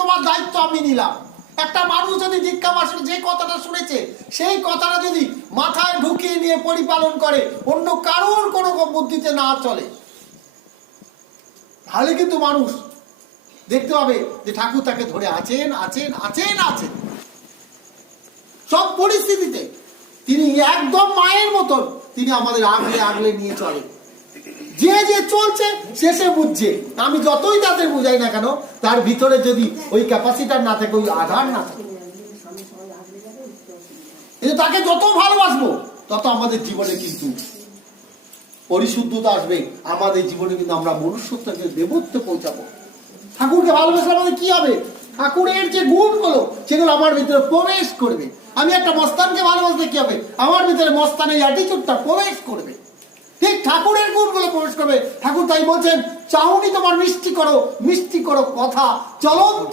তোমার দায়িত্ব আমি নিলাম। একটা মানুষ যদি দীক্ষা মাসের যে কথাটা শুনেছে সেই কথাটা যদি মাথায় ঢুকিয়ে নিয়ে পরিপালন করে, অন্য কারোর কোনো বুদ্ধিতে না চলে, তাহলে কিন্তু মানুষ দেখতে পাবে যে ঠাকুর তাকে ধরে আছেন আছেন আছেন আছেন সব পরিস্থিতিতে। তিনি একদম মায়ের মতন, তিনি আমাদের আগলে আগলে নিয়ে চলেন। যে যে চলছে শেষে বুঝছে, আমি যতই তাদের বুঝাই না কেন, তার ভিতরে যদি ওই ক্যাপাসিটার না থাকে, ওই আধার না থাকে, কিন্তু তাকে যত ভালোবাসবো তত আমাদের জীবনে কিন্তু পরিশুদ্ধতা আসবে, আমাদের জীবনে কিন্তু আমরা মনুষ্যত্বকে দেবত্বে পৌঁছাবো। ঠাকুরকে ভালোবাসলে আমাদের কি হবে? ঠাকুরের যে গুণগুলো সেগুলো আমার ভিতরে প্রবেশ করবে। আমি একটা মস্তানকে ভালোবাসলে কি হবে? আমার ভিতরে মস্তানের অ্যাটিটিউডটা প্রবেশ করবে। ঠিক ঠাকুরের গুণগুলো প্রবেশ করবে। ঠাকুর তাই বলছেন, চাউনি তোমার মিষ্টি করো, মিষ্টি করো কথা, চলন্ত